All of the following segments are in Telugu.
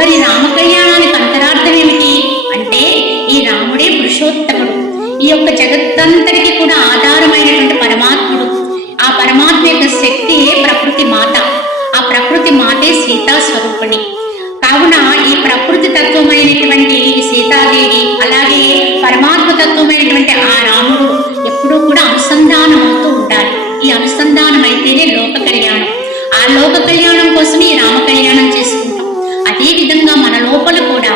మరి రామ కళ్యాణానికి అంతరార్థం ఏమిటి? అంటే ఈ రాముడే పురుషోత్తముడు. ఈ యొక్క జగత్తంతటికి కూడా ఆధారమైనటువంటి పరమాత్ముడు. ఆ పరమాత్మ యొక్క శక్తియే ప్రకృతి మాత? ఆ ప్రకృతి మాతే సీతా స్వరూపిణి. కావున ఈ ప్రకృతి తత్వమైనటువంటి ఈ సీతాదేవి అలాగే పరమాత్మ తత్వమైనటువంటి ఆ రాముడు ఎప్పుడూ కూడా అనుసంధానం అవుతూ ఉండాలి ఈ అనుసంధానం అయితేనే లోక కళ్యాణం. ఆ లోక కళ్యాణం కోసమే ఈ రామ కళ్యాణం చేస్తారు లోపల కూడా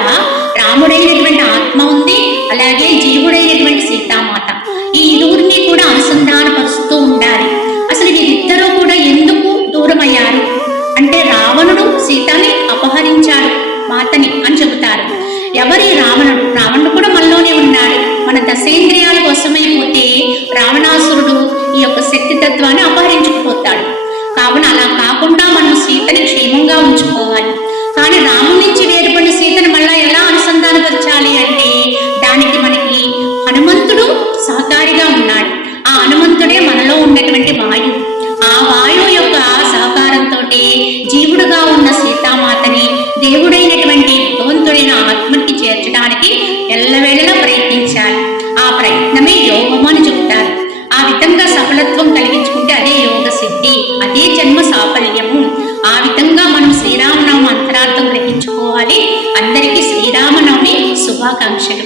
రాముడైనటువంటి ఆత్మ ఉంది అలాగే జీవుడైనటువంటి సీతామాత. ఈ ఇరువురిని కూడా అనుసంధానపరుస్తూ ఉండాలి. అసలు వీరిద్దరూ కూడా ఎందుకు దూరమయ్యారు? అంటే రావణుడు సీతని అపహరించాడు మాతని అని చెబుతారు. ఎవరి రావణుడు? రావణుడు కూడా మనలోనే ఉన్నాడు. మన దశేంద్రియాల కోసమై పోతే రావణాసురుడు ఈ యొక్క శక్తి తత్వాన్ని అపహరించుకుపోతాడు. కావున అలా కాకుండా మనం సీత హనుమంతుడు సహకారిగా ఉన్నాడు. ఆ హనుమంతుడే మనలో ఉన్నటువంటి వాయువు ఆ వాయువు యొక్క సహకారంతో జీవుడుగా ఉన్న సీతామాతని దేవుడైనటువంటి భగవంతుడైన ఆత్మకి చేర్చడానికి ఎల్లవేళలా ప్రయత్నించాలి. ఆ ప్రయత్నమే యోగం అని చెప్తారు ఆ విధంగా సఫలత్వం కలిగించుకుంటే అదే యోగ సిద్ధి అదే జన్మ సాఫల్యము. ఆ విధంగా మనం శ్రీరామనవమి అంతరార్థం గ్రహించుకోవాలి. అందరికీ శ్రీరామనవమి శుభాకాంక్షలు.